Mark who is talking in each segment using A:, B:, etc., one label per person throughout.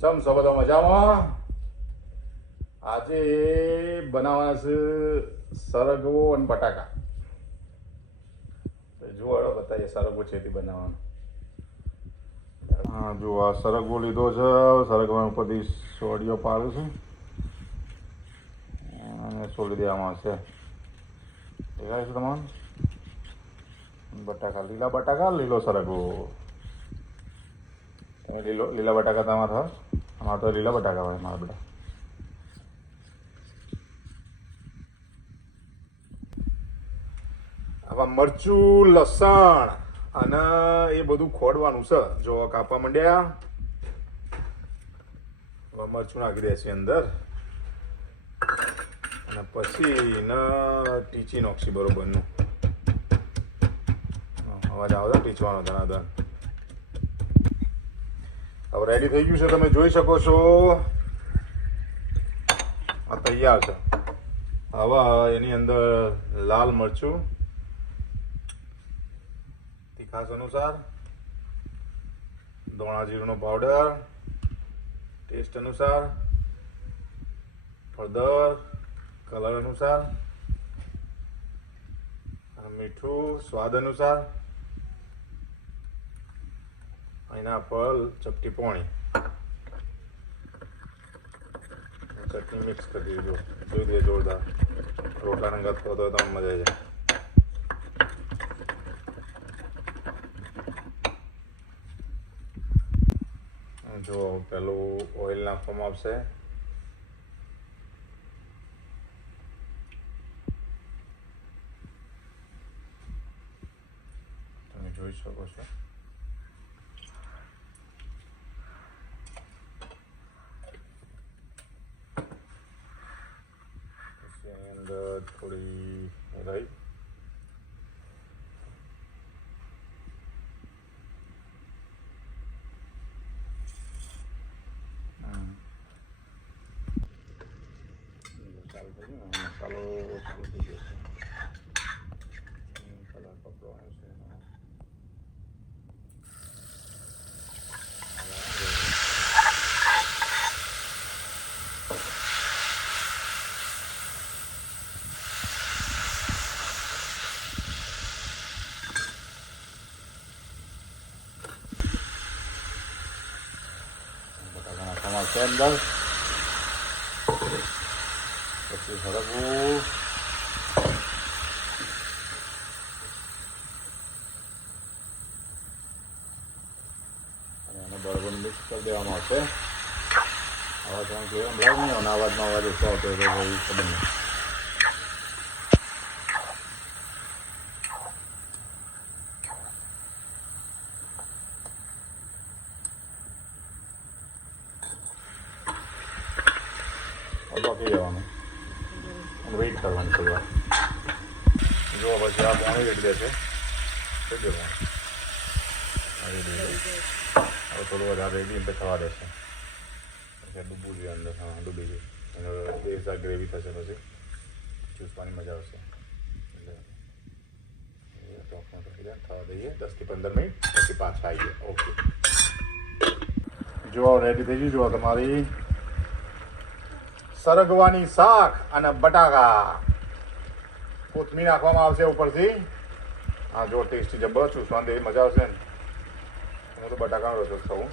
A: ચમ છો બધા મજામાં? આજે બનાવવાના છે સરગવો અને બટાકા. તો જુઓ બતાવીએ સરગવો છેથી બનાવવાનો. હા જો આ સરગવો લીધો છે. સરગવા ઉપરથી સોડિયો પાડું છું. અને છોડી દેવામાં આવશે. દેખાય છે તમારે બટાકા, લીલા બટાકા, લીલો સરગવો. લીલો, લીલા બટાકા તમારા અમારે તો લીલા બટાકા હોય મારા બધા. હવે મરચું, લસણ અને એ બધું ખોડવાનું છે. જો કાપવા માંડ્યા. હવે મરચું નાખી દેશે અંદર. અને પછી ન ટીચી નોખશી બરોબરનું. અવાજ આવે ટીચવાનો ધનાધન. હવે રેડી થઈ ગયું છે, તમે જોઈ શકો છો. આ તૈયાર છે. હવે એની અંદર લાલ મરચું તીખાસ અનુસાર ધોણા જીરુંનો પાવડર ટેસ્ટ અનુસાર, હળદર કલર અનુસાર અને મીઠું, સ્વાદ અનુસાર. એના પર ચપટી પોણી. ચટણી મિક્સ કરી દીધો. જોઈ દે જોરદાર. રોટલા રંગત હોય તો મજા આવી જાય. જો પેલું ઓઇલ નાખવામાં આવશે. તમે જોઈ શકો છો પછી એની અંદર થોડી રાઈ હમ. ચાલુ થઈ ગયું ને? મસાલો ચાલુ થઈ ગયો છે હમ, કલર કપડો આવે છે એનો. નાખવામાં આવશે અંદર પછી હળવું અને બરોબર મિક્સ કરી દેવામાં આવશે અવાજ તમે જોયો સંભળાવ નહીં અને અવાજમાં અવાજ ઓછો આવતો બાકી જવાનું વેઇટ કરવાનું થોડી વાર જો પછી આ પાણી એટલે છે થઈ જવાનું હવે થોડું વધારે રેડી થવા દેશે પછી ડૂબવું જોઈએ અંદર હા ડૂબી ગયું બે હજાર ગ્રેવી થશે પછી ચૂસવાની મજા આવશે થવા દસથી પંદર મિનિટ પછી પાછા આવીએ ઓકે જો રેડી થઈ ગયું જો તમારી સરગવાની શાક અને બટાકા. કોથમીર નાખવામાં આવશે ઉપરથી. હા, જો ટેસ્ટી જબર ચૂસવાની દેવી મજા આવશે ને. હું તો બટાકાનો રસો ખાઉં.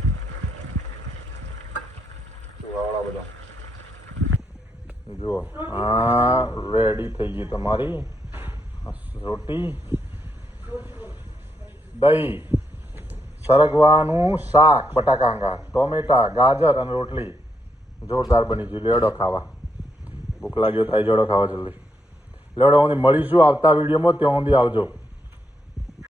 A: ચૂવાવાળા બધા. જુઓ, આ રેડી થઈ ગઈ તમારી. રોટી. દહીં. સરગવાનું શાક, બટાકા અંગા ટોમેટા, ગાજર અને રોટલી. જોરદાર બની ગયું. લેવડો ખાવા. ભૂખ લાગ્યો થાય જોડો ખાવા જલ્દી. લેવડો હું મળીશું. આવતા વિડીયોમાં ત્યાં સુધી આવજો.